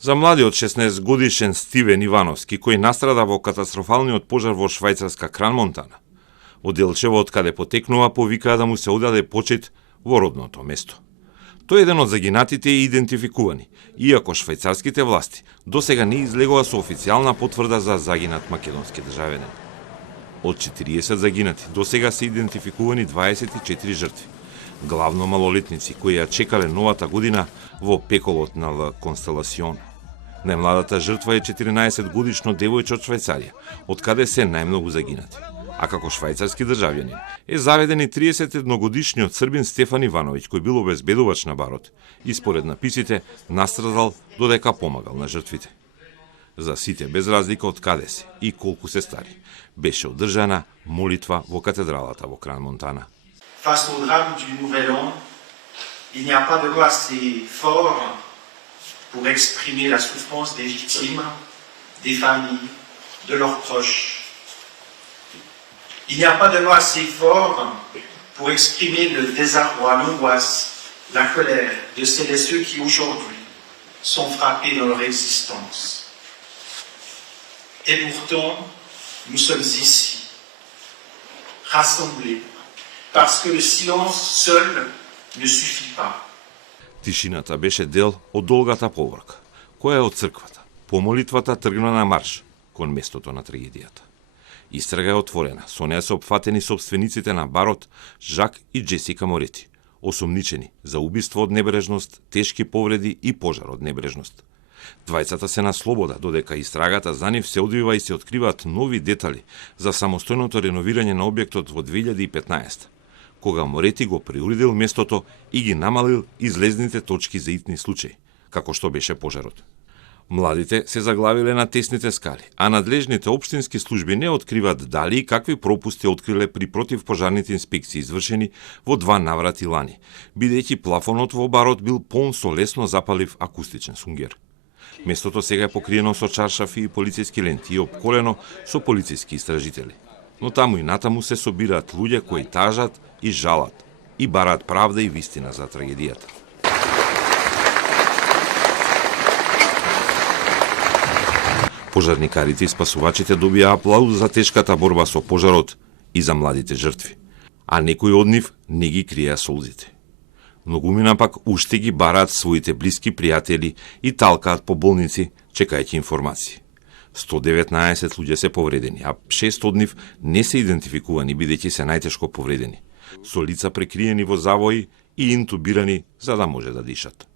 За младиот 16 годишен Стивен Ивановски, кој настрада во катастрофалниот пожар во швајцарска Кран-Монтана, од Делчево од каде потекнува, повикаа да му се одаде почит во родното место. Тој е еден од загинатите и идентификувани, иако швајцарските власти досега не излегува со официјална потврда за загинат македонски државјанин. Од 40 загинати досега се идентификувани 24 жртви, главно малолетници кои ја чекале новата година во пеколот на Л Констеласион. Најмладата жртва е 14 годишно девојче од Швајцарија, од каде се најмногу загинати. А како швајцарски државјанин е заведен и 31 годишниот србин Стефан Ивановиќ, кој бил обезбедувач на барот и според написите настрадал додека помагал на жртвите. За сите, без разлика од каде се и колку се стари, беше одржана молитва во катедралата во Кран-Монтана. Face au drame du Nouvel An, il n'y a pas de quoi assez fort pour exprimer la souffrance des victimes, des familles, de leurs proches. Il n'y a pas de mots assez fort pour exprimer le désarroi, l'angoisse, la colère de celles et ceux qui aujourd'hui sont frappés dans leur existence. Et pourtant, nous sommes ici, rassemblés, parce que le silence seul ne suffit pas. Тишината беше дел од долгата поврка, која е од црквата. По молитвата тргна на марш кон местото на трагедијата. Истрага е отворена, со неа се опфатени собствениците на барот Жак и Джесика Морети, осомничени за убиство од небрежност, тешки повреди и пожар од небрежност. Двајцата се на слобода, додека истрагата за нив се одвива и се откриваат нови детали за самостојното реновирање на објектот во 2015, кога Морети го приуредил местото и ги намалил излезните точки за итни случаи, како што беше пожарот. Младите се заглавиле на тесните скали, а надлежните општински служби не откриваат дали и какви пропусти откриле при противпожарните инспекции извршени во 2 наврати лани, бидејќи плафонот во барот бил полн со лесно запалив акустичен сунгер. Местото сега е покриено со чаршафи и полициски ленти и обколено со полициски истражители. Но таму и натаму се собираат луѓе кои тажат и жалат и бараат правда и вистина за трагедијата. Пожарникарите и спасувачите добија аплауз за тешката борба со пожарот и за младите жртви, а некои од нив не ги криеа солзите. Многумина пак уште ги бараат своите блиски пријатели и талкаат по болници, чекајќи информации. 119 луѓе се повредени, а 6 од нив не се идентификувани, бидејќи се најтешко повредени, со лица прекриени во завои и интубирани за да може да дишат.